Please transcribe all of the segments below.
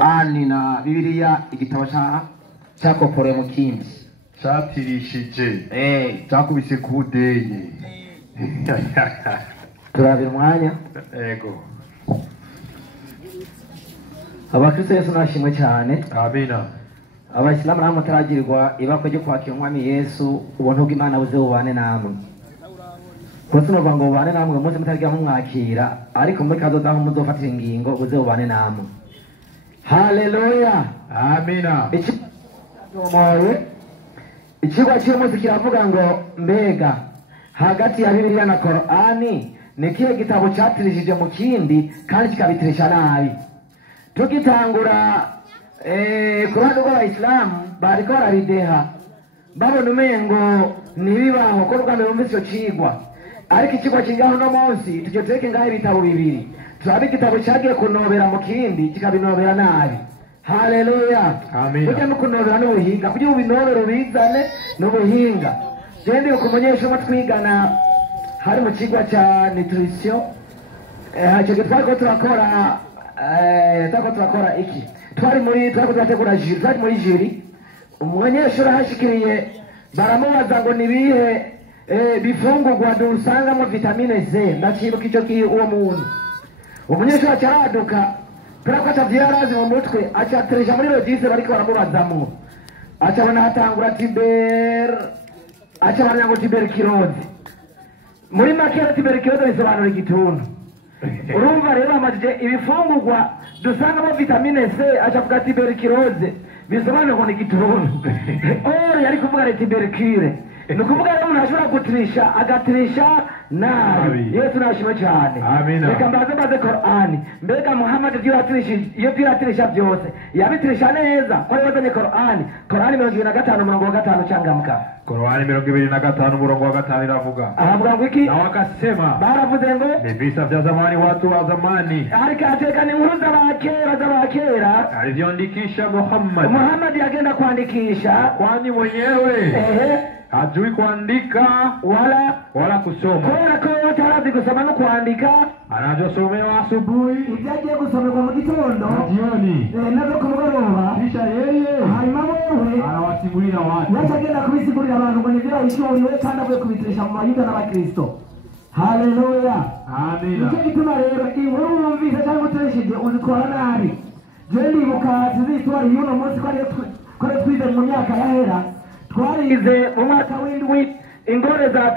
Ani na Bibiliya igitabo cyakoporewe mu kindi cyatirishije cyakubise kudeye turabira umwanya yego abakristo Yesu nashimwe cyane amina abasilamu namwe mutaragirirwa ibako ryo kwakira umwami Yesu ubuntu bw'Imana buze bubane namwe kose nuvuga ngo bubane namwe umunsi mutaragira nk'umwakira ariko muri kazoza aho muzofatira ingingo buze bubane namwe. Haleluya amina. Ikigo cy'umunsi kiravuga ngo mbega hagati ya Bibiliya na Korani ni kihe gitabo cyatirishije mu kindi kandi kikabitirisha nabi. Tugitangura ku ruhande rw'Abayisilamu bariko barabideha babona umengo ntibibaho ko rugamba bumvise icyo cigwa, ariko ikigo kingaho no munsi tujye tureke ngaho ibitabo bibiri turabe igitabo cyagiye kunobera mu kindi kikabinobera nabi. Haleluya amina. Kujya no kunobera n'ubuhinga kugira ubinobere ubizane n'ubuhinga. Jendi uko umunyeshuri twigana hari mu kigwa cya nutrition icyo gitwako turakora iki twako turategura jiri, twari muri jiri umunyeshuri ahashikiriye baramubaza ngo nibihe bifungurwa dusangamo vitamine Z ndakibuka icyo kihe uwo muntu umunyeshuri acaraduka kubera ko atavyarazi mu mutwe acatereja muri logise bariko baramubazamwo acabona hatangura acabona ngo tuberculose muri make tuberculose bisobanura igituntu. Urumva rero amajije ibifungurwa dusangamo vitamine C acavuga tuberculose bisobanura ngo ni igituntu yari kuvuga tubercule ni ukuvuga rero umuntu ashobora gutirisha agatirisha nabi. Yesu nashimwe cyane. Reka mbaze Korani mbega Muhammad iyo tuyatirisha byose yabitirisha neza ko yazanye Korani 25 changamka Korani 25 iravuga ahavuga ngo iki na wakasema baravuze ngo ni visa vya zamani watu wa zamani ariko ateka ni inkuru z'abakera alivyoandikisha Muhammad yagenda kuandikisha kwani mwenyewe hajui kuandika wala kusoma. Kubera ko atarazi gusoma no kwandika anajosomewa asubuhi ibyo agiye gusomerwa mu gitondo jioni nazo ku mugoroba kisha yeye hanyuma wewe anawasigurira watu yatagenda kubisigurira abantu ngo nivyo yishuriwe kandi avuye kubitirisha mu Bayuda n'Abakristo. Haleluya amina. nicyo gituma rero inkuru wumvise cyangwa utirishije uzitwara nabi. Je ndibuka tuzitwara y'uno munsi ko ari twize mu myaka yahera twarize mu mwaka w'indwi ingore za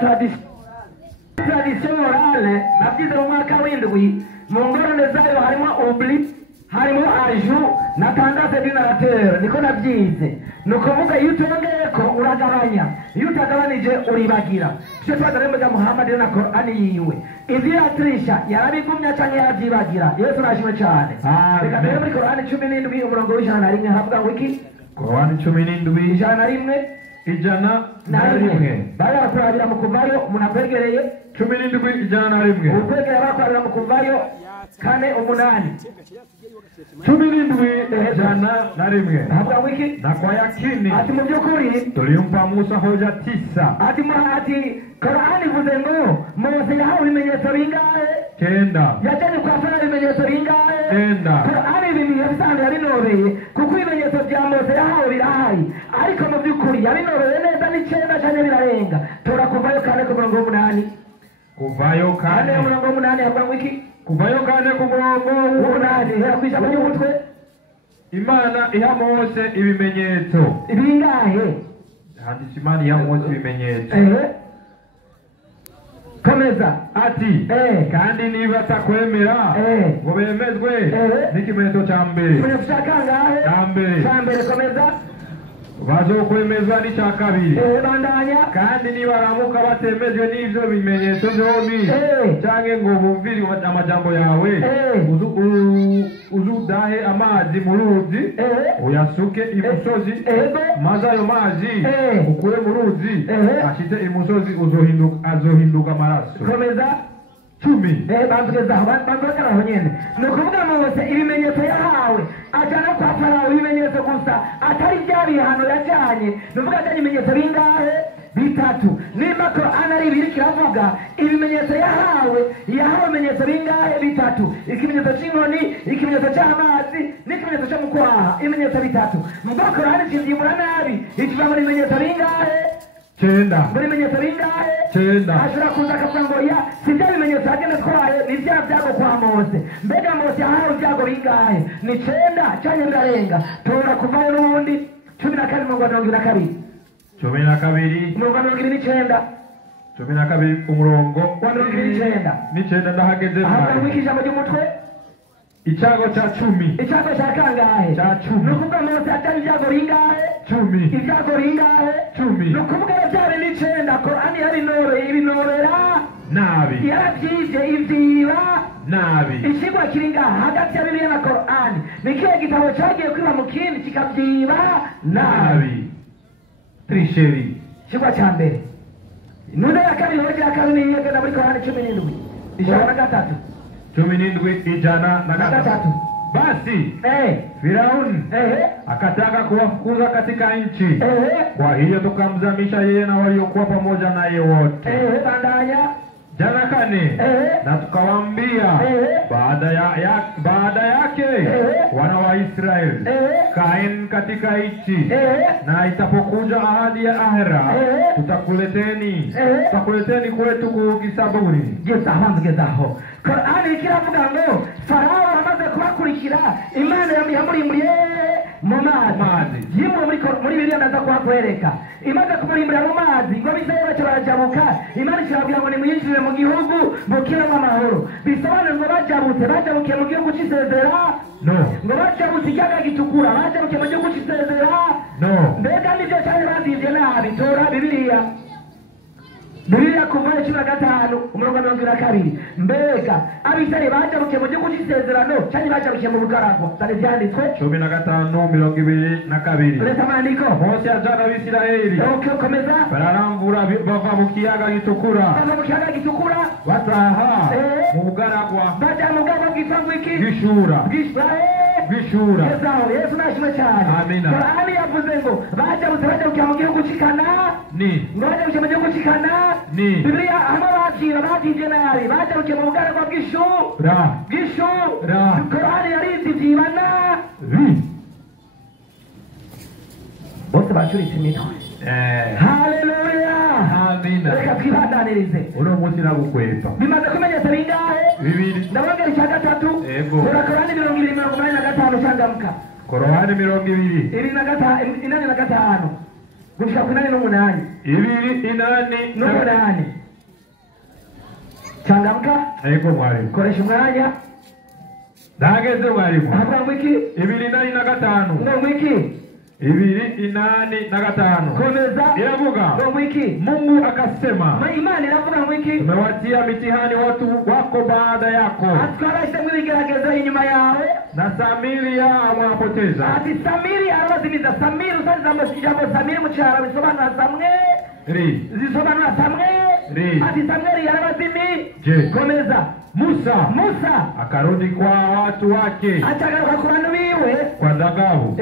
tradition orale nabyize mu mwaka w'indwi mu ngorane zayo harimo obli harimo aju na tendance du narrateur niko nabyize. Ni ukuvuga iyo utongeyeko uragabanya iyo utagabanije uribagira. Cyo twagaremeza Muhammad na Korani yiwe ivyo yatirisha yarabigumya cyangwa yaravyibagira. Yesu nashimwe cyane. Reka mbere muri Korani 17 umurongo w'101 havuga ngo iki? Korani 17 101 barakurabira mu kuvayo umuntu akwegereye 17 ukwegera barakurabira mu kuvayo 4:8 17 havuga ngo iki? na kwa yakini ati mu by'ukuri tulimpa Musa hoja 9 ati Korani ivuze ngo Mose yahawe ibimenyetso bingahe? 9 yajyanye kwa Farawo ibimenyetso bingahe? 9 Korani ibintu yabisanzwe yabinobeye kuko ibimenyetso bya Mose yahawe birahari, ariko mu by'ukuri yabinobeye neza ni 9 cyane birarenga. Tora kuvayo 4:8 kuvayo 4:8 havuga ngo iki? kuvayo 4:8 hera kwishaka ry'umutwe Imana iha Mose ibimenyetso bingahe? handitse Imana iha Mose ibimenyetso komeza ati kandi niba atakwemera ngo bemezwe n'ikimenyetso cya mbere. ikimenyetso cya kangahe? cya mbere komeza bazokwemezwa n'icya kabiri. bandanya kandi niba baramuka batemejwe n'ivyo bimenyetso vyombi canke ngo bumvire amajambo yawe uzudahe amazi mu ruzi uyasuke imusozi maze ayo mazi ukure mu ruzi ashitse imusozi azohinduka amaraso. komeza 10 banzugeza nyene. Ni ukuvuga Mose ibimenyetso yahawe ajana kwa Farawo ibimenyetso gusa atari bya bihano yajanye. Ni ukuvuga ajanye ibimenyetso bingahe? 3. Nimba Korani ari ibiri kiravuga ibimenyetso yahawe ibimenyetso bingahe? 3. Ikimenyetso cy'inkoni, ikimenyetso cy'amazi n'ikimenyetso cyo mkwaha ibimenyetso bitatu mubwo Korani kivyibura nabi ikiva muri ibimenyetso bingahe Cyenda. muri ibimenyetso bingahe Cyenda. ashobora kuza akavuga ngo ya si bya bimenyetso yagene twaye ni bya byago kwa Mose mbega Mose yahawe ibyago bingahe ni 9 cyanye ndarenga tora kuvayo n'ubundi 12 umurongo wa 29 n'icenda ndahageze aha wikijambo ry'umutwe Ichago cha 10. Ichago cha kangahe? Cha 10. Nukuvuga Mose atari ibyago bingahe? 10. Ibyago bingahe? 10. Nukuvuga byari n'icenda Korani ibinorera nabi. Yarabyije ivyiba nabi. Ikigwa kiringa hagati ya Bibiliya na Korani nikihe gitabo cyagiye kwiba mu kindi kikavyiba nabi. Trisheri. Ikigwa cya mbere Nuda ya kabiri hoja ya kabiri yegenda muri Korani 17 ijana na gatatu 17 ijana na gatatu. Basi Firauni akataka kuwafukuza katika nchi. Kwa hiyo tukamzamisha yeye na waliokuwa pamoja naye wote. Bandanya jana kane na tukawaambia baada yake wana wa Israeli kaeni katika nchi na itapokuja ahadi ya ahera tutakuleteni kwetu kugisaburi. Gezaho Korani kiravuga ngo Farao amaze kubakurikira Imana yamurimburiye mu mazi yimwe muri Bibiliya ndaza kuhakwereka imaze kumurimbura mu mazi ngo Abisirayeli barajabuka Imana kirabwira ngo nimuyinjire mu gihugu mukiramo amahoro bisobanura ngo bajabukiye mu gihugu cy'isezerano ngo bajabutse ikiyaga gitukura bajabukiye mu gihugu cy'isezerano mbega nibyo cyane bandivye nabi tora Bibiliya kuva 15 umurongo wa 22 mbega Abisirayeli bajabukiye mu gihugu cy'isezerano cyane bajabukiye mu bugaragwa cyane byanditswe 15:22 Leta mandiko Mose ajana Abisirayeli komeza bararamvura bava mu kiyaga gitukura bataha mu bugaragwa baja mu bugaragwa bw'isanzwe iki Bishura Yesu nashimwe cyane Amina Korani yavuze ngo bajabukiye mu gihugu cy'Kanani ngo bajabukiye mu gihugu cy'Kanani Bibiliya aho batije nabi bajabukiye mu bugaragwa bw'Ishura Korani yarinze ivyibana bose bacuritse imitwe Haleluya Amina reka twibandanirize uno munsi nagukwepa bimaze kumenyesha bingahe bibiri ndabongera icya gatatu Korani 285 cyangamuka Korani 285 gushika ku 8 2 cyangamuka mwarimu koresha umwanya ndageze mwarimu avuga ngo iki 285 ngo iki 285 komeza iravuga ngo iki Mungu akasema Imana iravuga ngo iki tumewatia mitihani watu wako baada yako atwarashye mwigeragezo inyuma yawe na Samaria amwapoteza ati Samiri arabazimiza Samiri usanze amashijabo Samiri mu cyaro bisobanura Samweli ati Samweli yarabazimi komeza Musa akarudi kwa watu wake atagaruka ku bantu biwe kwa Dagabu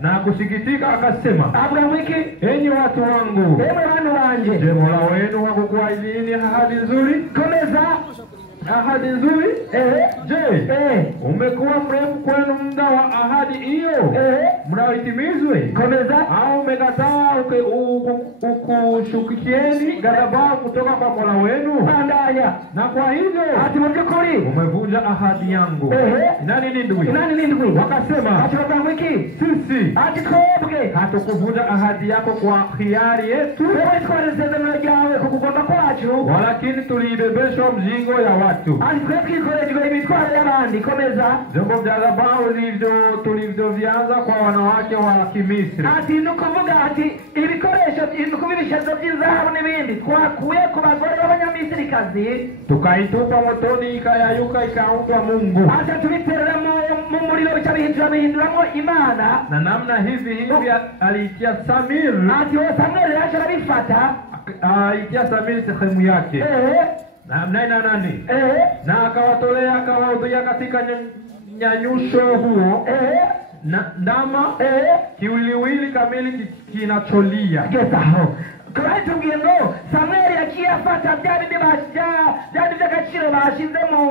na kusikitika akasema avuga mwiki enyi watu wangu bantu banje je Mola wenu hakukuahidi ahadi nzuri komeza ahadi nzuri je umekuwa mrefu kwenu muda wa ahadi hiyo mnaoitimizwe komeza au umekataa ukushukieni ghadhabu kutoka kwa Mola wenu bandaya na kwa hivyo ati mkikuri umevunja ahadi yangu nani ni ndui wakasema ati wiki sisi ati twebwe hatukuvunja ahadi yako kwa hiari yetu wewe twareseze mwajawe kukugomba kwacu walakini tulibebeshwa mzigo ya watu ati twikorejwe imitwaro y'abandi komeza vyombo vya dhahabu tulivyovianza kwa wanawake wa Kimisri ati nukuvuga ati ibikoresho ibishazo by'izahabu n'ibindi twakuye ku bagore b'abanyamisirikazi tukaitupa motoni ikayayuka ikaundwa Mungu ati tubiterera mu muriro bihinduramo Imana na namna hivi aliitia Samir ati Samweli yaje arabifata aitia Samir sehemu yake na nani na akawahudhuria katika nyanyusho huo na ndama kiwiliwili kamili kinacholia gezaho korani tubwiye ngo Samweli yagiye afata bya bindi by'agaciro bashize mu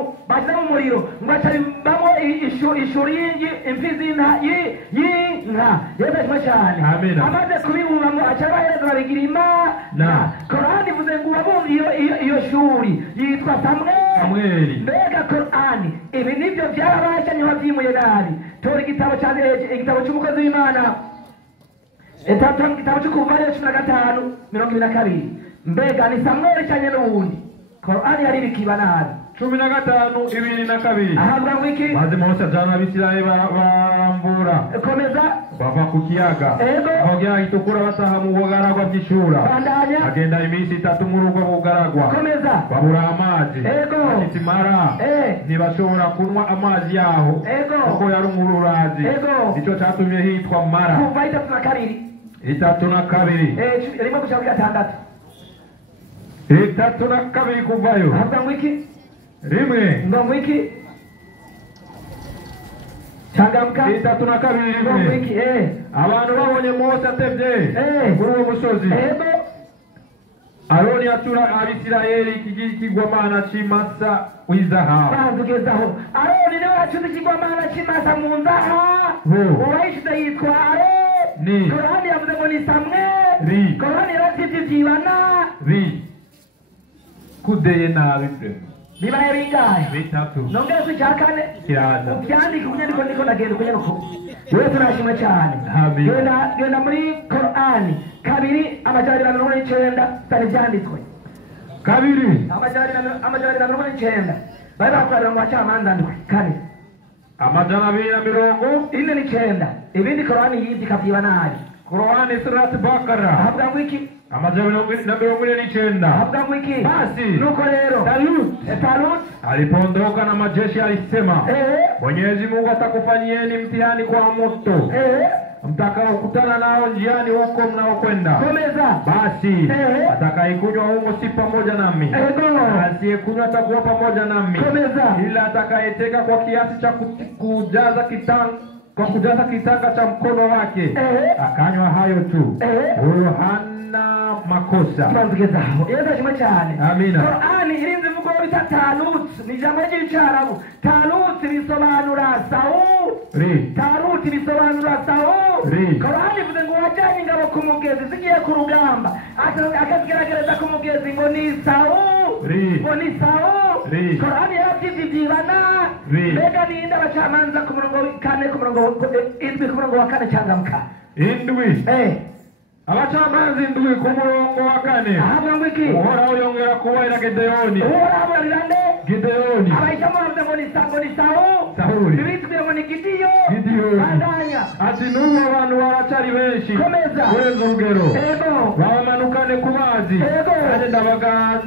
muriro ngo acabibamo ishuri imfizi y'inka yedashima cyane amaze kubibumba ngo acabahereza babigira imana. Korani ivuze ngo uwabumva iyo shuri yitwa Samweli. Mbega Korani ibi nibyo byarabasha niho byimuye nabi. Tora igitabo cy'umukozi w'Imana igitabo cy'Ukuvayo 15:22. Mbega ni Samweli cyane n'ubundi Korani yari bikiba nabi. 15:22 ahabwa ngo iki? maze Mose ajana Abisirayeli barambura komeza bava ku kiyaga aho gitukura basaha mu bugaragwa by'ishura agenda iminsi 3 mu rugo bugaragwa komeza babura amazi akitimara ntibashobora kunywa amazi yaho kuko yari umururazi nicyo cyatumye hitwa Mara. Kuva 32 irimo gushaka 32 kuvayo ahabwa ngo iki? rimwe ngo iki? Changamka 32 rimwe abantu babonye Mose atevye kuri uwo musozi Aroni atura Abisirayeli ikigwamana c'imasa w'izahabu. Bazugezaho Aroni niwe acuze ikigwamana c'imasa mu nzahabu uwayishize yitwa Aroni. Korani yavuze ngo ni Samweli. Korani yarativyivyibana kudeye nabi frere bibaye bingahe? Bitatu. Nongera cyakane kiraza ubyandika kunyandiko ndiko nagenda kunyandiko wewe turashimwe cyane. Genda muri Korani 2:49 tari byanditswe 2:49 bari bakorera mu bacamanza ndwe 2:249 ibindi Korani yindika byiba nabi. Korani Surat Bakara ahabwa ngo iki? 2:49 ahabwa ngo iki? Basi nuko rero Talut alipoondoka na majeshi alisema Mwenyezi Mungu atakufanyieni mtihani kwa moto mtakaokutana nao njiani huko mnaokwenda. Komeza. Basi atakayekunywa humo si pamoja nami, asiyekunywa atakuwa pamoja nami. Komeza. Ila atakayeteka kwa kiasi cha kujaza kitanga cha mkono wake akanywa hayo tu, huyo hana makosa. Tunaongezaho yeza cyane. Amina. Qur'ani irinze vugo bita Talut ni jambo ry'icarabu. Talut bisobanura Saul. Talut bisobanura Saul. Qur'ani ivuze ngo wajanye ingabo ku mugezi zigiye ku rugamba akazigerageza ku mugezi ngo ni Saul. Ngo ni Saul. Qur'ani yaravyivibana mbega ninda bacamanza ku murongo 4 ku murongo 7 ku murongo wa 4 cyangwa indwi abacamanza indwi ku murongo wa 4 ahabwa iki? Uhoraho yongera kubaira Gideyoni. Uhoraho arirande Gideyoni abayitamo ngo ni Saul bibitwe ngo ni Gideyoni bandanya ati n'ubu abantu baracari benshi komeza kurenza urugero bamanukane ku mazi kandi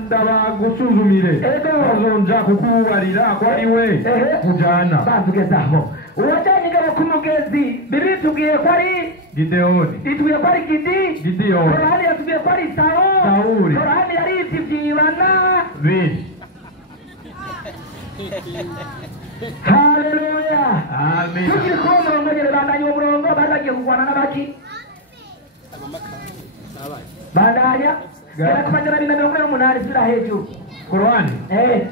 ndabagusuzumire bazonja kukubarira ko ari we kujana bazugezaho uwajanye ingabo ku mugezi bibitubwiye ko ari Gideyoni. Itubwiye ko ari Gideyoni. Korani yatubwiye ko ari Saul. Korani yari itivyibana Haleluya. Amen. Tukiri ku murongo nyere bandanye umurongo baragiye kugwana n'abaki bandanya era ku majana 248 zira hejuru Korani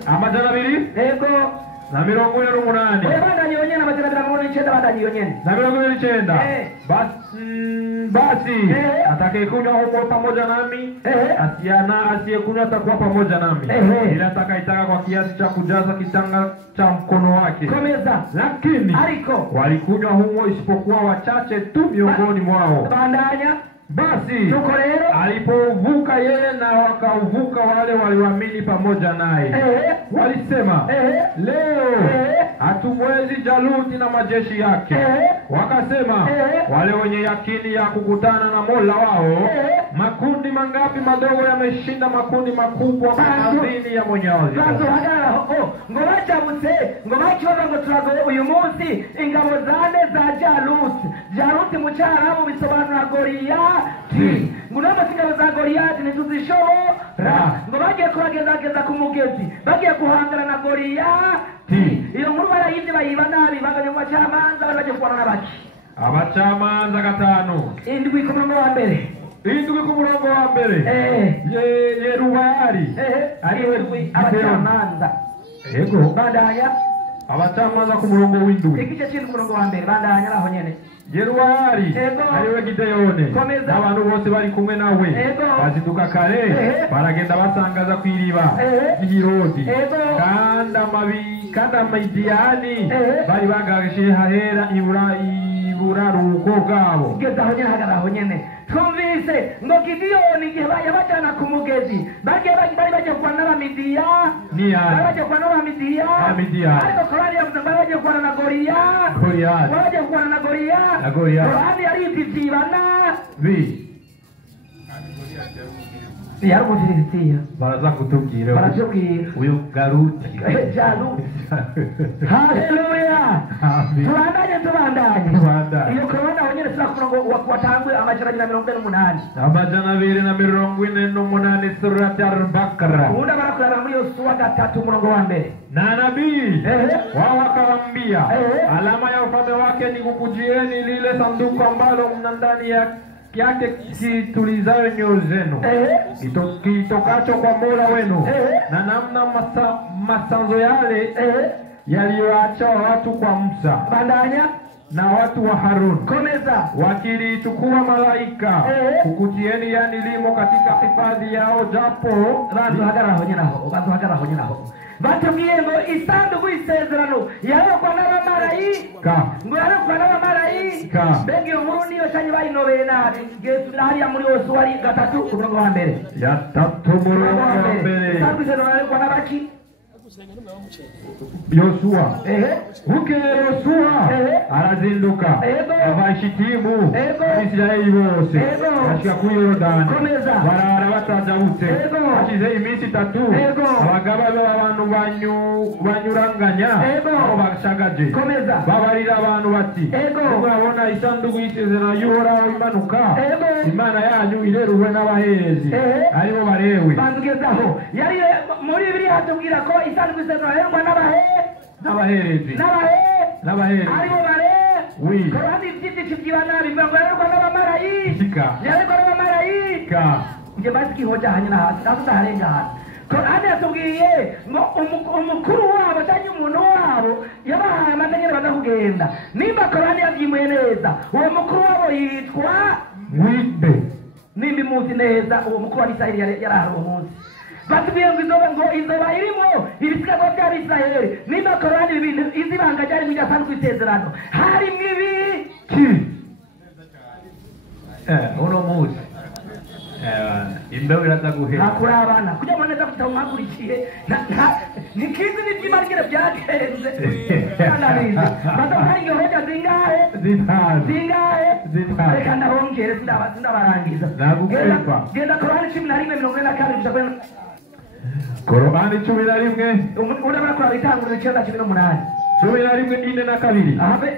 amajana 2 yego na 248 bandanye yonyene amajana 249 bandanye yonyene na 249 basi atakayekunywa humo pamoja nami asiyekunywa atakuwa pamoja nami, ila atakayetaka kwa kiasi cha kujaza kitanga cha mkono wake. Komeza. Lakini walikunywa humo isipokuwa wachache tu miongoni mwao. Bandanya. Basi alipovuka yeye na wakauvuka wale walioamini pamoja naye, walisema leo hatumwezi Jaluti na majeshi yake. Wakasema wale wenye yakini ya kukutana na Mola wao, makundi mangapi madogo yameshinda makundi makubwa madini ya Mwenyezi. Ngo bakibaza ngo turago uyu munsi ingabo zane za Jaluti mu cyarabu bisobanura Goliath. Ngo n'amasigaro za Goliath ntituzishobora. Ngo bagiye kurageza ku mugezi bagiye guhangana na Goliath. Iyo nkuru barayivye bayiba nabi baganye mu bacamanza baraje kubana n'abaki abacamanza 5 indwi ku murongo wa mbere indwi ku murongo wa mbere Yerubayali ariwe abacamanza. Yego. Bandanya abacamanza ku murongo w'indwi. Igice cy'indwi ku murongo wa mbere bandanya naho nyene. Yerubayali ariwe Gideyoni n'abantu bose bari kumwe nawe bazinduka kare baragenda basangaza ku iriba ry'Hirodi kandi Amidiyani bari bagaje hahera iburaruko bwabo. Geza aho nyene hagaraho nyene twumvise ngo Gideyoni igihe yabajana ku mugezi bari bagiye kurwana n'Abamidiyani bagiye kurwana n'Abamidiyani ariko Korani yavuze ngo bagiye kurwana na Goliyati bagiye kurwana na Goliyati Korani yaripivibana yarumuviriziya baraza kutubwira uyu Garuti haleluya tubandanye iyo Korani abonyene turakurongo watangwe amajana 248 amajana 248 surati al-Baqara unda barakuraba muri Yosuwa 3 murongo wa mbere na nabii wao akawaambia alama ya ufalme wake ni kukujieni lile sanduku ambalo mna ndani yake kitulizayo nyoyo zenu kitokacho kwa Mola wenu na namna masanzo yale yaliyoacha watu kwa Musa bandanya na watu wa Harun komeza wakilichukua malaika kukutieni yani limo katika hifadhi yao japo bantu hagaraho nyenaho batubwiye ngo isanduku y'isezerano yarokwa n'abamarayika ngo yarokwa n'abamarayika mbega iyo nkuru niyo cyane bayinobeye nabi hariya muri Yosuwa 3 ku murongo wa mbere isanduku y'isezerano yarokwa n'abaki Yosuwa Yosuwa arazinduka abashitimu Isirayeli bose bashika ku Yorodani barara batajabutse hashize iminsi 3 abagaba b'abantu banyuranganya aho bashagaje babarira abantu bati murabona isanduku y'isezerano y'Uhoraho imanuka Imana yanyu ireruwe n'abaherezi aribo barewe bandugezaho yari muri Bibiliya hatubwira ko isanduku y'isezerano yarokwa n'abaherezi aribo bare Korani vyibana bivuga yarokwa n'abamarayika nje basi hoja hanyina hasi harenga hasi Korani yatubwiye ngo umukuru wabo cyangwa umuntu wabo yabahaye amategeko bazakugenda nimba Korani yabyimuye neza uwo mukuru wabo yitwa Wibe nimba muzi neza uwo mukuru wa Isirayeli yarahari uwo munsi batubwiye ngo izoba irimo ibisigazo by'Abisirayeli nimba Korani ibintu izibanga ryari mu gisanduku y'isezerano harimo ibiki uno munsi imbeho irazaguhera akurabana kugira ngo neza kutamwakurikiye nikizi n'iby'imarikire byagenze kanarize batokari ngehoja zingahe reka ndahongere sindabarangiza genda Korani 11:42 Korani 11 urabona ko abitangurira 9:18 11:42 ahabe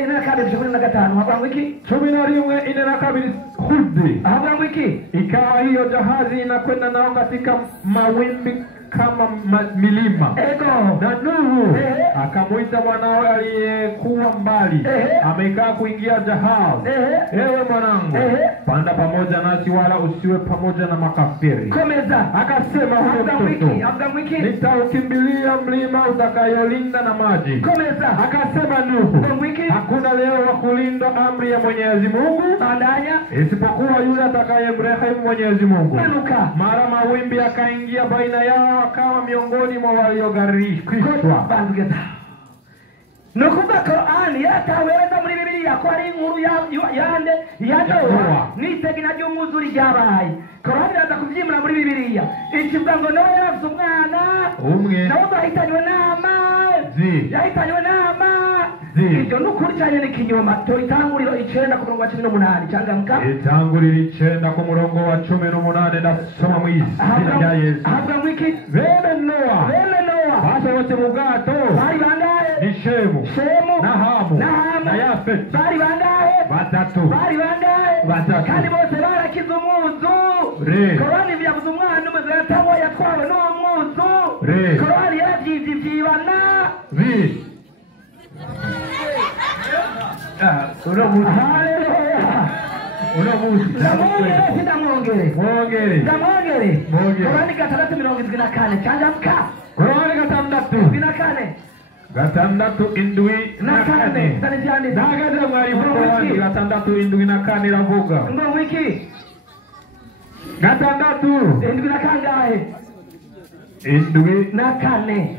ine na kabiri 15 hapo wiki 11:42 Hudi hapo wiki ikawa hiyo jahazi inakwenda nao katika mawimbi kama milima na Nuhu akamuita mwanawe aliyekuwa mbali amekaa kuingia jahazi ewe mwanangu panda pamoja nasi wala usiwe pamoja na makafiri komeza akasema huyo mtoto nitaukimbilia mlima utakayolinda na maji komeza akasema Nuhu hakuna leo wa kulinda amri ya Mwenyezi Mungu bandanya isipokuwa yule atakayemrehemu Mwenyezi Mungu mara mawimbi yakaingia baina yao akawa miongoni mwa waliogarishwa bandugeza nukuvuga Korani yataweza muri Bibiliya ko ari inkuru yandoa n'itegina ry'umwuzuri ryabaye Korani iraza kuvyimura muri Bibiliya ikivuga ngo nawe yavuze umwana umwe nawe bahitanywe n'amazi yahitanywe n'amazi ibyo nukuri cyane n'ikinyoma to itanguriro 9 ku murongo wa 18 cyangwa muka itanguriro 9 ku murongo wa 18 ndasoma mu izina rya Yesu avuga ngo iki bene Noa basohotse mu bwato bari bangahe ni Shemu na Hamu na Yafeti bari bangahe batatu bari bangahe kandi bose barakize umuzu Korani byavuze umwana umwe yatangwa yatwawe n'uwo muzu Korani yarabyibana haleluya uno munsi ndamwongere sindamwongere mwongere ndamwongere Mwongere. Korani 6:74 canjamka Korani 6 74 gatandatu indwi na kane Tanijani nagaje mwari Korani 6:74 iravuga ngo wiki gatandatu indwi na kangahe indwi na kane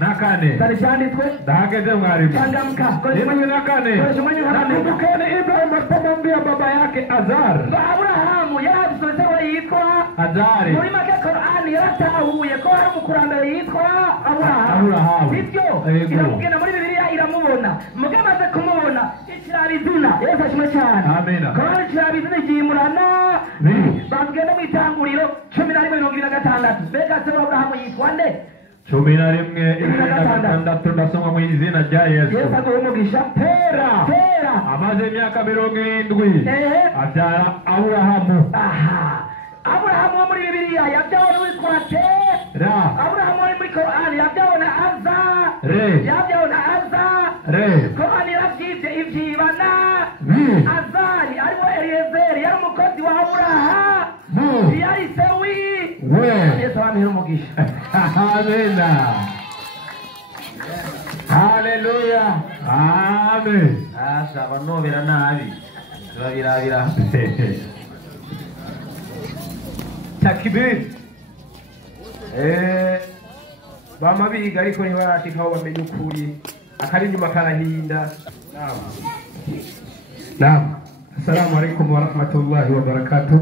Tanijanditswe nagaje mwari canjamka indwi na kane nakumbukeni Ibrahim alipomwambia baba yake Azar Abrahamu yarabisozewe yitwa Azari muri make Korani yaratahuye ko hari umukurambere yitwa Abrahamu. Ibyo Yego. iramugenda muri Bibiliya iramubona muge amaze kumubona ikirabizina Yesu ashimwe cyane Amen. Korani ikirabizina igimurana bagenda mu itanguriro 11:26 mbega se Abrahamu yitwa nde 11:26 ndasoma mu izina rya Yesu Yesu aguhe umugisha Tera amaze imyaka 70 abyara Aburahamu Aburahamu wo muri Bibiliya yabyawe n'uwitwa Tera Aburahamu wo muri Korani yabyawe na Azari Korani yarabyibye ibyibana Azari ariwe Eliyezeri yari umukozi wa Aburahamu yari sewi Yesu amahera umugisha Amena Haleluya Amen Asa banobera nabi turabirabira Takbir bama biga ariko ntibarashikaho bamenye ukuri akari inyuma karahinda naam assalamu alaikum wa rahmatullahi wa barakatuh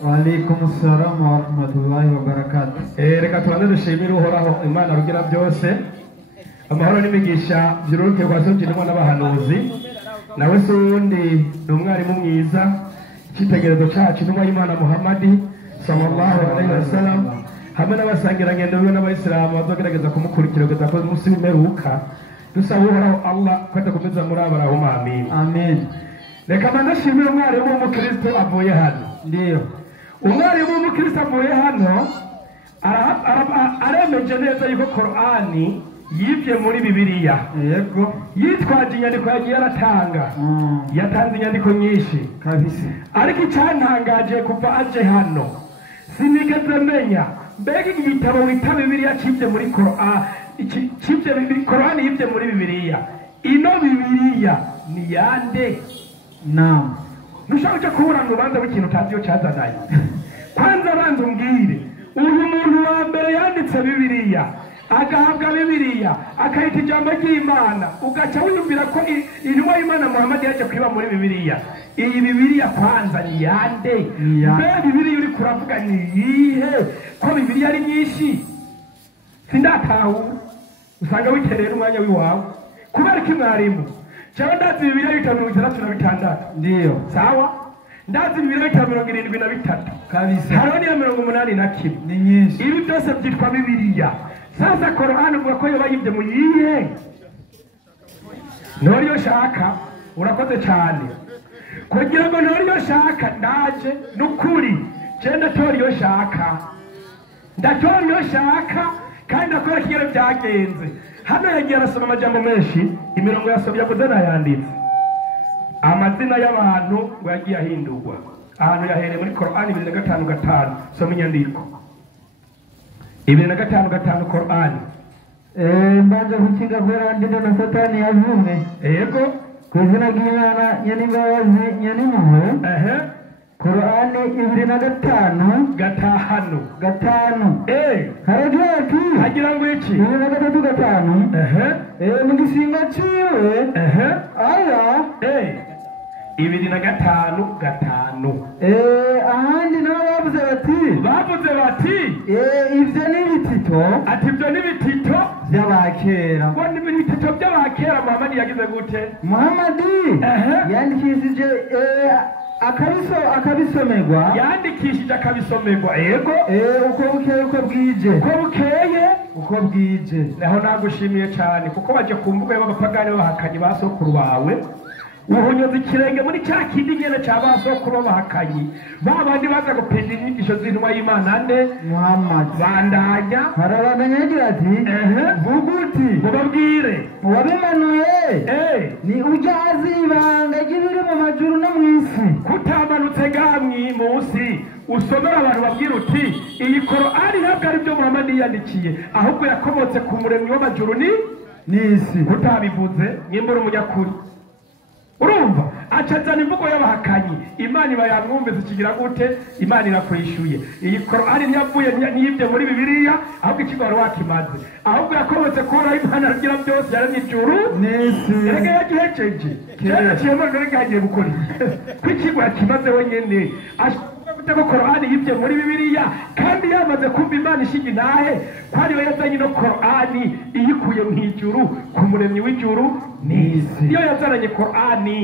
Wa alaikum assalam wa rahmatullahi wa barakatuh. reka tubanze dushimire uhoraho imana rugira byose amahoro n'imigisha byuruke kwa sokinwa n'abahanuzi nawe se uwundi ni umwarimu mwiza icyitegerezo cyacu n'umwa y'Imana Muhammadi sallallahu alaihi wasallam hamwe n'abasangirangendo biwe n'abayisilamu bazogerageza kumukurikira kugeza ku munsi w'imperuka dusaba uhoraho Allah ko atakomeza muri abarahuma amin Amen. reka mbanze nshimire umwarimu w'umukristo avuye hano Ndio. umwarimu w'umukristo avuye hano aremeje neza yuko Korani yibye muri Bibiliya Yego. yitwaje inyandiko yagiye aratanga yatanze inyandiko nyinshi Kabisa. ariko icyantangaje kuva aje hano sinigeze menya mbega iki gitabo wita Bibiliya kibye muri Korani yibye muri Bibiliya ino Bibiliya ni yande Naam. ntushaka kubura mu banza w'ikintu utazi yo cyazanaye kwanza banza umbwire uyu muntu wa mbere yanditse Bibiliya agahabwa Bibiliya akayita ijambo ry'Imana ugaca wiyumvira ko intumwa y'Imana Muhammad yaje kwiba muri Bibiliya iyi Bibiliya kwanza ni yande mbe Bibiliya uri kuravuga ni iyihe ko Bibiliya ari nyinshi sindatahura usanga witerera umwanya w'iwawe kubera iki mwarimu cyangwa ndazi Bibiliya 566 Ndio. sawa ndazi Bibiliya 573 Kabisa. hariho niya 81 Ni nyinshi. ibi byose byitwa Bibiliya sasa Korani uvuga ko yoba yibye mu yihe ntoriyo shaka urakoze cyane kugira ngo ntoriyo shaka ndaje n'ukuri cyenda toriyo shaka ndatoriyo shaka kandi ndakora kigero byagenze hano yagiye arasoma amajambo menshi imirongo yasomye yakoze nayanditse amazina y'abantu ngo yagiye ahindurwa ahantu yahereye muri Korani 2:5 soma inyandiko 2:5 Korani Mbanza kukinga kwera ndino na satani yavume. yego Kuzina ry'Imana nyanimbabazi nyanimpuhwe. Korani 2:5 gatahano haragira ati hagira ngo iki 2:5 mu gisinga ciwe aya 2:5 ahandi nabo bavuze bati ivyo ni ibitito ati ibyo ni ibitito vy'abakera ngo ni ibitito by'abakera Muhammad yagize gute Muhammadi yandikishije akabisomerwa yandikishije akabisomerwa yego uko bukeye uko bwije naho nagushimiye cyane kuko baje kumvuga y'abapagani b'abahakanyi ba sokuru bawe uhonyoza ikirenge muri cya kindi nyene cya ba sokuru b'abahakanyi babandi baza gupenda inyigisho z'intumwa y'Imana nde Muhammad bandanya harabandanya agira ati vuga uti mubabwire wabimanuye ni ujya azi ibanga ry'ibiri mu majuru no mu isi kutamanutse gamwi munsi usomera abantu babwira uti iyi Korani ntabwo ari byo Muhammad yandikiye ahubwo yakomotse ku muremyi w'amajuru n'isi kutabivuze n'imbura umunyakuri urumva acazana imvugo y'abahakanyi Imana iba yamwumvise kigira gute Imana irakwishuye iyi Korani ntiyavuye n'ibyo muri Bibiliya ahubwo ikigoro wakimaze ahubwo yakomotse kura Imana agira byose yaremye ijuru n'isi erega yagihejeje cyane cyane rero gagiye gukora kwikigwa kimaze wenyene ko Korani yibye muri Bibiliya kandi yamaze kumva Imana ishinga nahe kwari we yazanye no Korani iyikuye mu ijuru ku muremyi w'ijuru n'isi iyo yazaranye Korani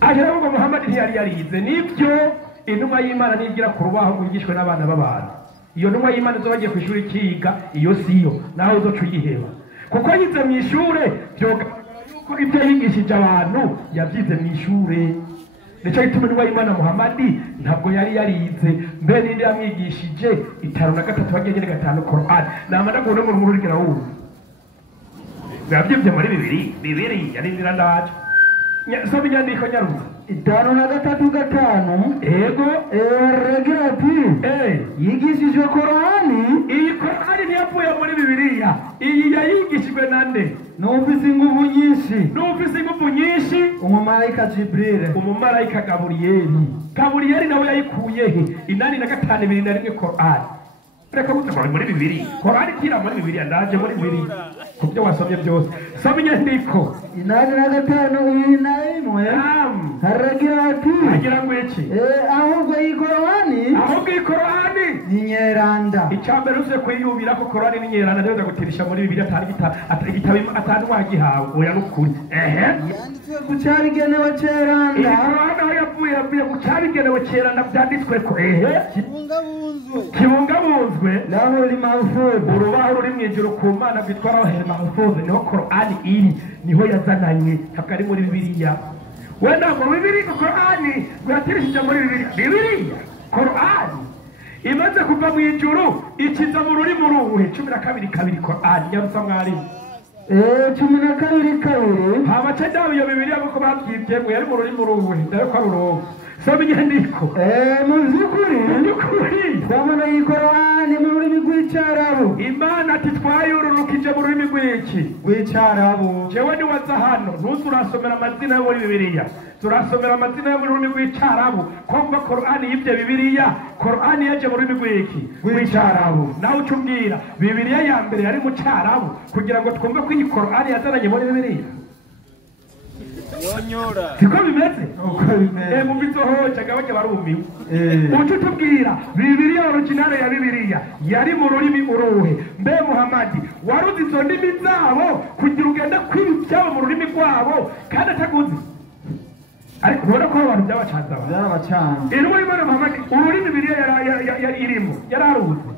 ajera ngo Muhammad ntiyari yarize nibyo intumwa y'Imana nigira ku rubaho ngwigishwe n'abana b'abantu iyo ntumwa y'Imana zo bagiye ku ishuri kiga iyo siyo naho uzoca uyiheba kuko yize mu ishure yuko ibyo yigishije abantu yabyize mu ishure nicyo gituma intumwa y'Imana Muhammad ntabwo yari yarize mbere n'indi yamwigishije 5 bagiye 5 Korani namanda ngo no mu rugero w'ubu yabyibye muri Bibiri yari ndirandage sobe inyandiko nyaruza 5 ego ragira ati yigishijwe Korani iyi Korani ntiyavuye muri Bibiliya iyi yayigishijwe nande n'ufise inguvu nyinshi umumarayika Jibril umumarayika Gaburiyeli nawe yayikuye he 8:5 Korani reka gutse muri Bibiliya Korani kira muri Bibiliya ndaje muri Bibiliya kubyo wasomye byose soma inyandiko 8:5 haragira ati agira ngo iki ahubwo iyi Korani ni nyeranda icyambere uze kwiyubira ko Korani ni nyeranda rero gutirisha muri Bibiliya atari gitabo atandwagihawe oya nukuri yanditswe ku cyarigenewe ceranda Korani yavuye ku cyarigenewe ceranda byanditswe ko kibungabunzwe naho limahfuz urubaho ruri mu ijuru ku Mana bitwa rohe mahfuz niho Korani iri niho yazananye ntabwo ari muri Bibiliya wenda mu Bibiliya Korani bwatirishije muri Bibiliya Korani imaze kuva mu ijuru ikiza mu rurimi ruhe 12 Korani nyarusa mwarimu 12 habace dawe iyo Bibiliya kuko babyibye ngo yari mu rurimi ruhe ndayo ko rurongo sobe inyandiko mu by'ukuri twabona iyi Korani mu rurimi rw'Icyarabu Imana ati twayururukije mu rurimi rw'Icyarabu jewe ni waza hano ntuturasomera amazina yo muri Bibiliya turasomera amazina yo mu rurimi rw'Icyarabu kumva Korani yibye Bibiliya Korani yaje mu rurimi rw'Icyarabu nawe ucumbwira Bibiliya ya mbere yari mu Cyarabu kugira ngo twumve ko iyi Korani yazananye muri Bibiliya siko bimeze mu bizohoja gabake barumiwe uco tubwira Bibiliya originale ya Bibiliya yari mu rurimi uruhe mbe Muhammad waruzi izo ndimi zabo kugira ugende kwibyabo mu rurimi rwabo kandi ataguzi ariko ubona ko abantu byarabacanze intumwa y'Imana Muhammad ururimi Bibiliya yari irimo yararuzi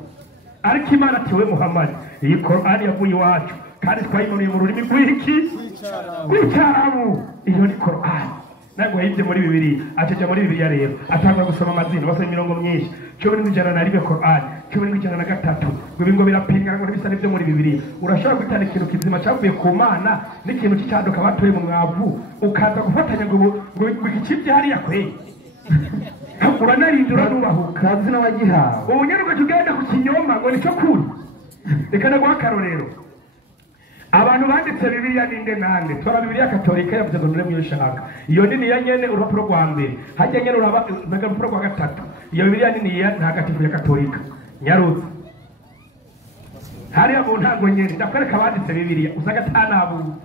ariko Imana ati we Muhammad iyi Korani yavuye iwacu kandi twayimanuye mu rurimi rw'Icyarabu iyo ni Korani ntabwo yibye muri Bibiliya acaca muri Bibiliya rero atanga gusoma amazina basoma imirongo myinshi 11 Korani 11:3 ngo birapinga ngo bisa n'ibyo muri Bibiliya urashobora gutana ikintu kizima cyavuye ku Mana n'ikintu cy'icyaduka batoye mu mwavu ukaza gufatanya ngo ikibye hariya kwe uranarindura nubahuka kazi n'abagihawe ubunyaruka tugenda ku kinyoma ngo nicyo kuri reka naguha akarorero abantu banditse Bibiliya ninde nande tora Bibiliya Katolika yavuze ngo nure mwishaka iyo nini ya nyene urupapuro rwa mbere hajya nyene uraba urupapuro rwa gatatu iyo Bibiliya nini ya ntagatifu ya Katolika nyaruzi hari abo ntago nyene ndakwereka banditse Bibiliya usaga tanabu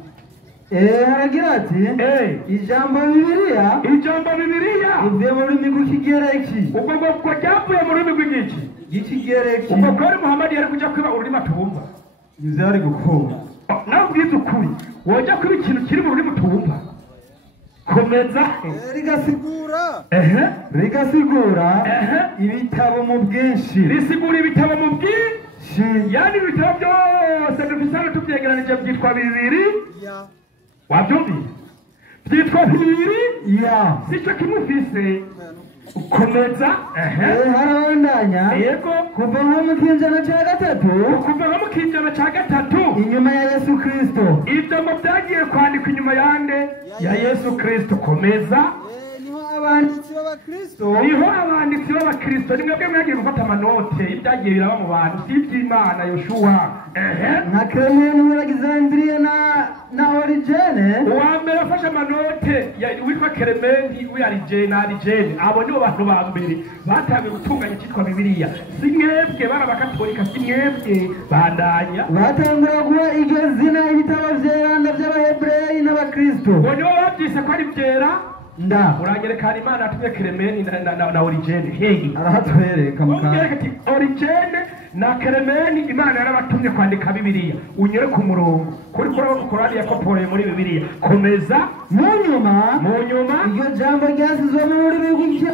haragira ati ijambo Bibiliya ivuye mu rurimi rw'Ikigereki ubwo ngo ryavuye mu rurimi rw'Ikigereki ubwo kuri Muhammad yari kujya kwiba ururimi atumva ivyari gukora nawe ubwiza ukuri wojya kwiba ikintu kiri mu rurimi utumva komeza rigasigura ibitabo mu bwinshi risigura ibitabo mu bwinshi yani ibitabo byose dufise hano tubyegeranije byitwa bibiri wabyumvise byitwa bibiri sicyo kimufise komeza harabandanya yego kuva nko mu kinjana cya gatatu inyuma ya Yesu Kristo ibyo byagiye kwandikwa inyuma yande ya Yesu Kristo komeza abanditsi b'abakristo niho abanditsi b'abakristo ni mwebwe mwagiye gufata amanote y'ibyagiye biraba mu bantu si iby'Imana Yoshuwa nka Clement w'Alexandria na Origene. uwa mbere afashe amanote witwa Clement w'Arigene abo nibo bantu ba mbere batangiye gutunganya icyitwa Bibiliya. si mwebwe bari abakatolika, si mwebwe bandanya batangura guha iryo zina ibitabo vyeranda vy'Abahebreyi n'Abakristo. ngo nibo babyise ko ari byera. nda uranyerekana Imana yatumye Clement na Origene hehe arahatwereka mukanya ati Origene na Clement Imana yarabatumye kwandika Bibiliya. unyere ku murongo kuri Korani yakoporeye muri Bibiliya. komeza mu nyuma iryo jambo ryasizwe muri Bibiliya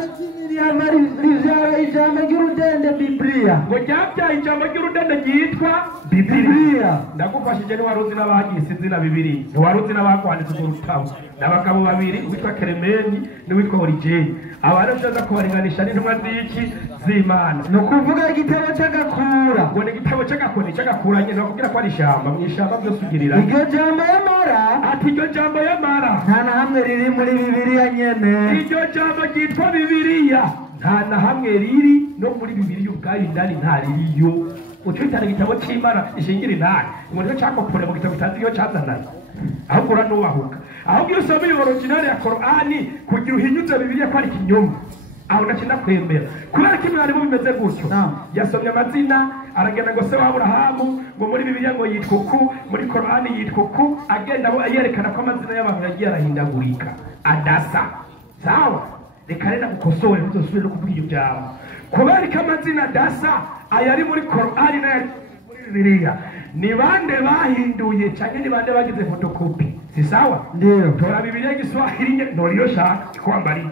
rivyara ijambo ry'urudende Bibiliya. ngo ryabyaye ijambo ry'urudende ryitwa Bibiliya. ndagufashije ni waruzi n'abagise izina Bibiliya, ntiwaruzi n'abakwanditse urwo rutabo. n'abagabo babiri witwa Clement n'uwitwa Origene. abantu bashaka kubaringanisha n'intumwa z'iki z'Imana. ni ukuvuga igitabo cy'agakura. ngo ni igitabo cy'agakura nyine bakubwira ko ari ishyamba. mu ishyamba byose ugirira iryo jambo y'amara ati iryo jambo y'amara nta na hamwe riri muri Bibiliya nyene. iryo jambo ryitwa Bibiliya nta na hamwe riri no muri Bibiliya ubwayo indani nta ririyo. ucitana igitabo cy'Imana ishingira intare ngo nicyo cyakopore mu gitabo utazi iyo cyazananye. ahubwo uranubahuka. ahubwo iyo usoma iyo original ya Korani kugira uhinyuze Bibiliya ko ari ikinyoma aho ndakina kwemera kubera ko imwarimu bimeze gutyo. yasomye amazina aragenda ngo se wa Aburahamu ngo muri Bibiliya ngo yitwa uku, muri Korani yitwa uku, agenda yerekana ko amazina y'abantu yagiye arahindagurika adasa. sawa reka rero gukosora ntuzosubire no kuvuga ibyo byawe kubera ko amazina adasa ayari muri Korani n'ayari muri Bibiliya. ni bande bahinduye cyane? ni bande bagize fotokopi? si sawa? ndio tora Bibiliya y'igiswahili noriyo shaka kwambari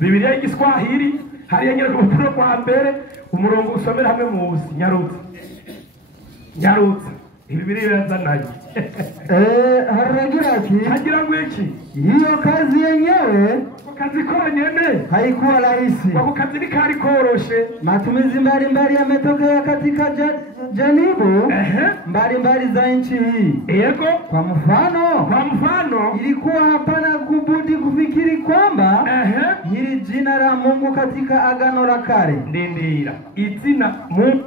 Bibiliya y'igiswahili hariya nyine ku rupapuro rwa mbere umurongo usomera hamwe muzi nyarutsa Bibiliya yazananye haragira ati hagira ngo iki hiyo kazi yenyewe kazi konyene haikuwa rahisi. kwa kazi ni kari koroshe. matumizi mbalimbali yametokea katika janibu mbalimbali za nchi hii. yego kwa mfano ilikuwa hapana kubudi kufikiri kwamba hili jina la Mungu katika agano la kale ndindira izina mu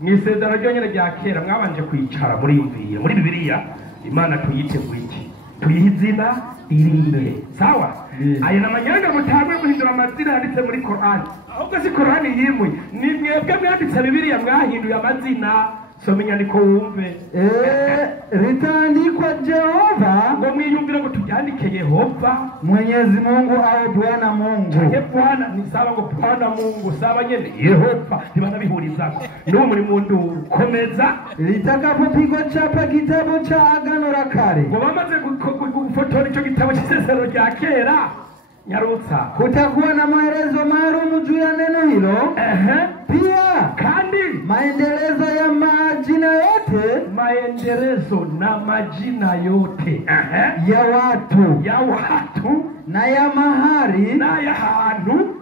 mwisezerano ryonyene rya kera mwabanje kwicara muri imviye muri Bibiliya Imana tuyiteguye iki tuyiha izina iriye. sawa ayo namanyanga mutangwe guhindura amazina yanditse muri Korani. ahubwo si Korani yimwe ni mwebwe mwanditse Bibiliya mwahinduye amazina. soma inyandiko wumve litaandikwa Jehova ngo mwiyumvire ngo tubyandike Yehova Mwenyezi Mungu au Bwana Mungu. Bwana ni sawa ngo Bwana Mungu sawa nyene Yehova ntibanabihurizako no muri mundu komeza. litakapopigwa chapa kitabu cha agano la kale ngo bamaze gufotora icyo gitabo cy'isezerano rya kera nyarutsa kutakuwa na maelezo maalum juu ya neno hilo. Pia kandi maendelezo ya majina yote na majina yote ya watu na ya mahali na ya hantu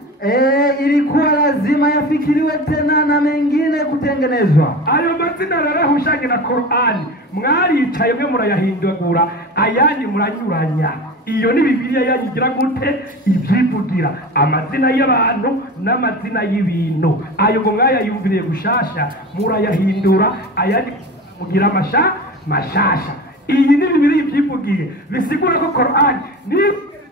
ilikuwa lazima yafikiriwe tena na mengine kutengenezwa. ayo mazina rarahushanye na Korani mwaricaye mwe murayahindagura ayandi muranyuranya. iyo ni Bibiliya yanyigira gute ibyivugira amazina y'abantu n'amazina y'ibintu. ayo ngo mwayayumviriye gushasha murayahindura ayandi mugira mashasha. iyi ni Bibiliya ibyivugiye bisigura ko Korani ni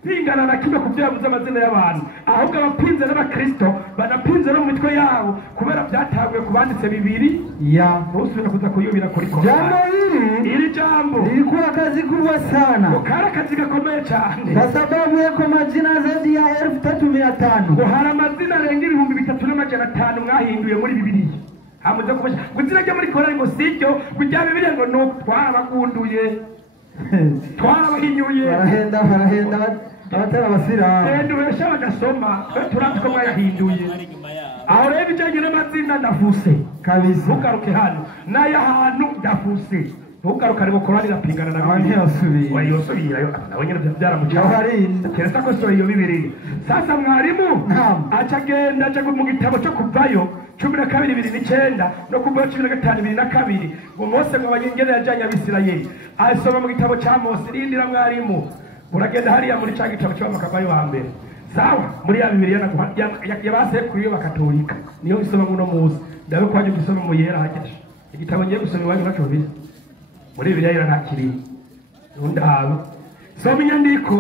pingana na kimwe kubyabuza amazina y'abantu. ahubwo abapinze n'abakristo banapinze no mu mitwe yabo kubera byataguye kubanditse Bibiliya. ntusubira kuza kuyubira kuri Korani. jambo iri jambo lilikuwa kazi kubwa sana ukara kazi gakomeye cyane kwa sababu yako majina zaidi ya 3500 ngo hari amazina arenga 3500 mwahinduye muri Bibiliya. hamuze kubasha gutira ryo muri Korani ngo sicyo kujya Bibiliya ngo no twarabagunduye twarabahinyuye barahenda abatara basira endo besha bagasoma turatiko mwayahinduye. aho rero bijanye n'amazina ndafuse kabisa ntugaruke hano n'aya hantu ndafuse ntugaruke ariko Korani irapingana na Bibiliya. wayosubirayo nawe nyine byaramucarinda keretse ko so iyo Bibiliya. sasa mwarimu acagenda aca mu gitabo cyo kuvayo 12:29 no kuvayo 15:22 ngo Mose ngo abanyengene yajanye Abisirayeli asoma mu gitabo cya Mose. rindira mwarimu uragenda hariya muri cya gitabo cy'Amakavayo wa mbere sawa muri ya Bibiliya yabasekuru yo bakatolika niyo isoma muno muzi ndabe kwaje gusoma mu yera hakesha igitabo ngiye gusoma iwanyu naco bize muri Bibiliya yera ntakiri nundaba soma inyandiko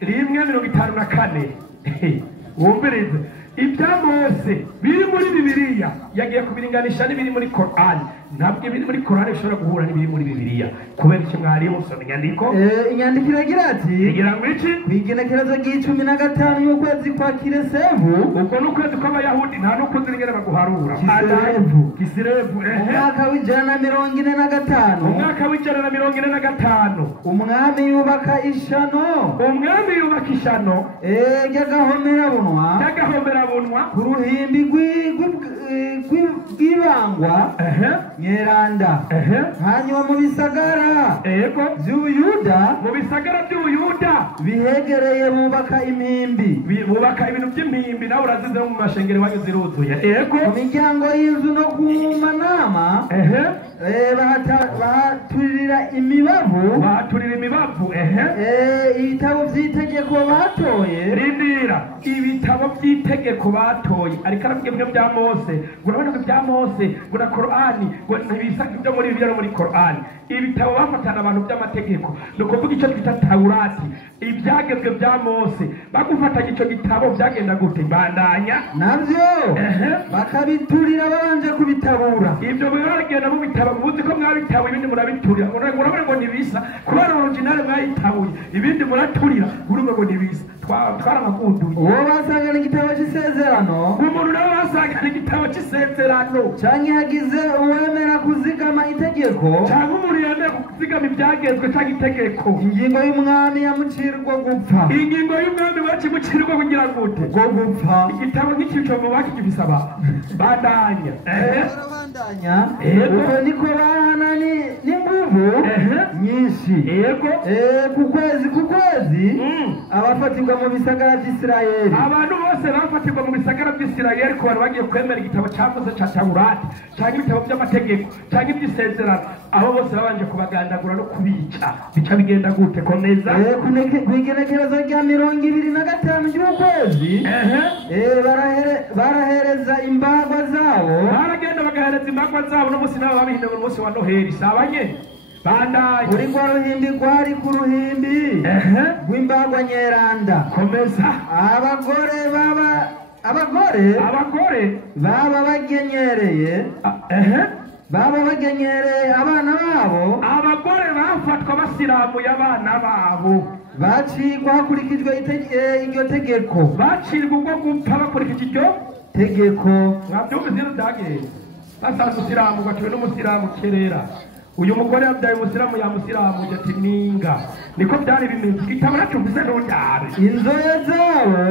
rimwe 54 wumvirize ibya Mose biri muri Bibiliya yagiye kubiringanisha n'ibiri muri Korani ntabwo ibiri muri Korani bishobora guhura n'ibiri muri Bibiliya kubera iki mwarimu usoma inyandiko inyandiko iragira ati igira ngo iki kwigenekerezo g'15 y'ukwezi kwa Kiresevu ubwo n'ukwezi kw'Abayahudi nta n'ukuzi n'ingene baguharura Kisirevu umwaka w'145 umwaka w'145 umwami yubaka ishano ry'agahomerabunwa ku ruhimbi rw'ibangwa Nyeranda hanyuma mu bisagara by'Ubuyuda bihegereye bubaka impimbi bubaka ibintu by'impimbi nawe urazize mu mashengero wanyu ziruzuye ku miryango y'inzu no ku manama bahaturira imibavu ibitabo by'itegeko batoye rindira ibitabo by'itegeko batoye ariko arabwiye bya Mose urabona ko bya Mose na Korani ntibisaka ibyo muri Bibiliya no muri Korani ibitabo bafatana abantu by'amategeko no kuvuga icyo twita Taurati ibyagezwe bya Mose bagufatanya icyo gitabo byagenda gute bandanya nabyo bakabiturira babanje kubitabura ibyo biragenda mu bitabo muzi ko mwabitabu ibindi murabiturira urabona ngo nibisa kubera original mwayitabuye ibindi muraturira urumva ngo nibisa twaramagunduye uwo basanga n'igitabo cy'isezerano umuntu nawe basanga n'igitabo cy'isezerano cyangwa hagize uwemera kuzigama itegeko cyangwa umuntu yemera kuzigama ibyagezwe cyangwa itegeko ingingo y'umwami yamucirwa gupfa ingingo y'umwami bakimucirwa kugira ngo gupfa igitabo nk'icyo mu bakigifisa bandanya uko niko bahana n'inguvu nyinshi ku kwezi abafatirwa mu bisagara by'Isirayeli abantu bose bafatirwa mu bisagara by'Isirayeli ku bantu bagiye kwemera igitabo cyavuze cya Taurati cyangwa ibitabo by'amategeko cyangwa iby'isezerano abo bose babanje kubagandagura no kubica bica bigenda gute komeza ku igenekerezo rya 25 ry'ukwezi barahereza imbagwa zabo baragenda bagahereza imbagwa zabo n'umunsi nabo babihinda mu munsi wa Noheli sabanye bandaye uri kwa ruhimbi rwari ku ruhimbi rw'imbagwa Nyeranda komeza abagore baba bagenyereye abana babo abagore bafatwa basiramuye abana babo bacirwa hakurikijwe iryo tegeko bacirwa ubwo gupfa bakurikije iryo tegeko mwabyumva izina ryageze basanze usiramu gaciwe n'umusiramu kerera uyu mugore yabyaye umusiramu yamusiramu ati ninga niko byari bimeze igitabo nacumvise n'uryari inzoya zabo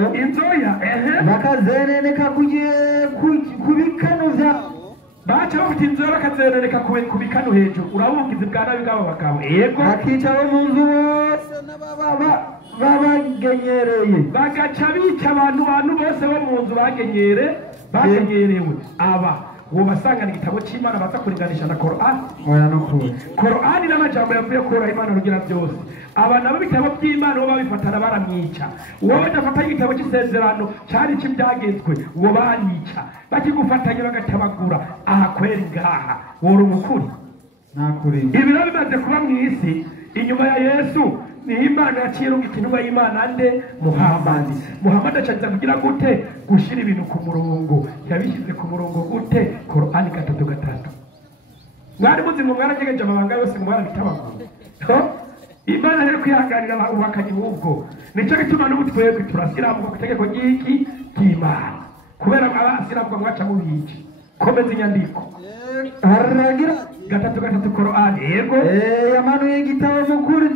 bakazerereka ku bikanu vyabo baca bafite inzoya bakazerereka ku bikanu hejuru urabungizi bwa nabi bw'abo bagabo bakica bo mu nzu bose babagenyereye bagaca bica abantu bose bo mu nzu bagenyerewe aba uwo basangana igitabo cy'Imana baza kuringanisha na Korani Korani n'amajambo yavuye kora Imana rugira byose aba nabo bitabo by'Imana bo babifatana baramwica uwo badafatanya igitabo cy'isezerano cyari cy'ibyagezwe uwo banica bakigufatanya bagatabagura aha kweri ngaha woro mukuri nakuri ibiro bimaze kuba mu isi inyuma ya Yesu ni Imana yacirunga ikinuma y'Imana nde Muhammad acaza kugira gute gushira ibintu ku murongo yabishyize ku murongo gute Korani 3:3 mwari muzi ngo mwaragegeje amabanga yose mwarabitabagura Imana rero kwihanganira ubakanye ubwo nico gituma n'ubutwebwe turasiramuka ku tegeko ry'iki cy'Imana kubera abasiramuka mwaca mu biki komeza inyandiko haragira 3:3 Korani yamanuye igitabo mukuri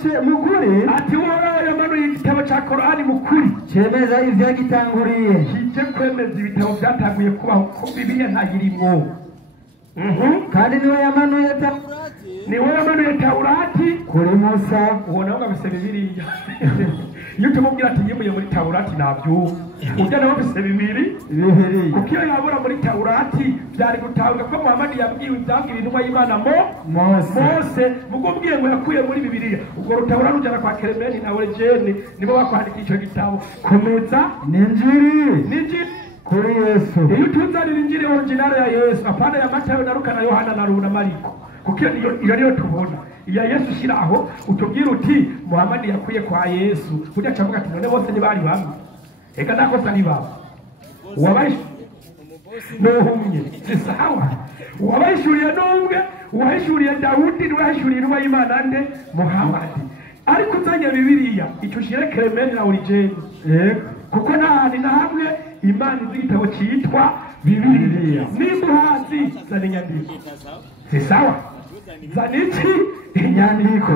ati wowe yamanuye igitabo cya Korani mukuri cemeza ivyagitanguriye kije kwemeza ibitabo byatanguye kubaho ko Bibiliya ntayirimwo kandi niwe yamanuye ni wewe wamanuye Taurati kuri Musa. uwo nawe ngabise Bibiliya iyo tumubwira ati yimuye muri Taurati nabyo ujya nawe bise bibiri kuko iyo yabura muri Taurati byari gutanga ko Muhammad yabwiwe ibyabwiwe intumwa y'Imana Mose mugubwiye ngo yakuye muri Bibiliya ubwo rutabura rujana kwa Keremeni na Origene nibo bakwandikira icyo gitabo komeza ninjiri kuri Yesu. iyo tuzanira injiri original ya Yesu apana ya Matayo na Luka na Yohana na Runa Mariko kuko iyo niyo tubona iya Yesu shiraho utubwira uti Muhammad yakuye kwa Yesu ujya cavuga ati none bose ntibari bamwe eka nakosa ni baba wabaye nohumye sawa wabayishuriye n'umwe wahishuriye Dawudi n'uwahishuriye intumwa y'Imana nde Muhammad ariko uzanye Bibiliya icushire Keremeni na Origene kuko nahandi na hamwe Imana izi igitabo cyitwa Bibiliya nimuhazi zana inyandiko sawa zana iki inyandiko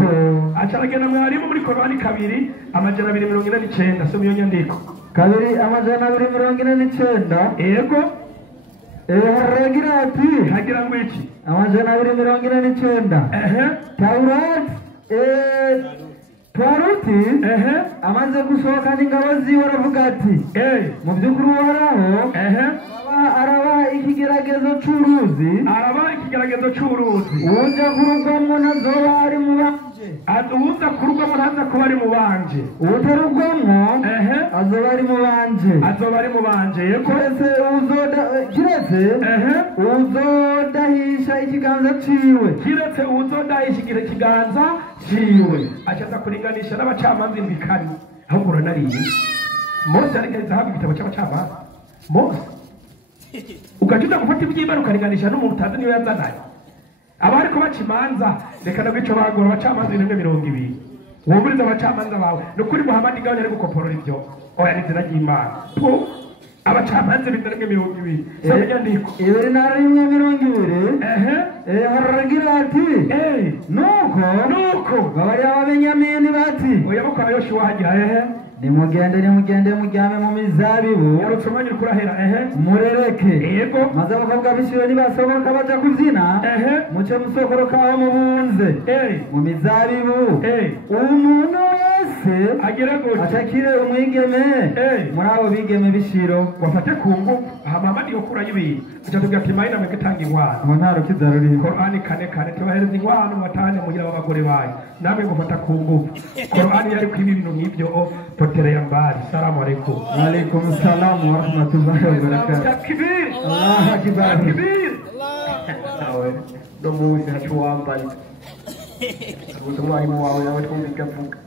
acaragenda mwarimu muri Korani 2:249 soma iyo nyandiko 2:249 yego haragira ati hagira ngo iki 2:249 Taruti amaze gusohoka n'ingabo ziwe aravuga ati mu by'ukuri Uhoraho araba ikigeragezo c'uruzi uja kurugwamwo ntazoba ari mu banje uza kurugwamwo ntaza kuba ari mu banje utarugwamwo azoba ari mu banje kiretse uzodahisha ikiganza ciwe acaza kuringanisha n'abacamanza imbikani ahubwo uranariye Mose arigeze ahabwa igitabo cy'abacamanza Mose ukajuda gufata iby'Imana ukaringanisha n'umuntu utazi niyo yazanaye abari ko baca imanza reka nabwo ico bagora abacamanza 220 wumviriza abacamanza bawe nukuri Muhammad ngaho yari gukoporora ibyo oya n'izina ry'Imana abacamanza 220 sabya ndiko 220 haragira ati nuko babari ababenyamini bati oya bakora Yoshua hagira nimugende mujyame mu mizabibu yarutsomanye kurahera murereke yego maze abakobwa b'Isirayeli nibasohoka baja kubyina muce musokoroka aho mubunze mu mizabibu umuntu wese agera gute atakire umwigeme muri abo bigeme b'Ishiro wafate kungu Muhammad yokura y'ibintu cyatubwira ati mayina mwegitanga ingwano ngo ntaro kizaruri Qur'ani 4 tubahereza ingwano batane mugira abagore bayo namwe gufata kungu Qur'ani yari kwibintu nk'ibyo potere ya mbali. Salamu alaikum. Wa alaikum salam wa rahmatullahi wa barakatuh. Takbir. Allahu akbar. Takbir. Ndio muzi hatuwa mbali. Mwalimu wao na watu mbikavuka.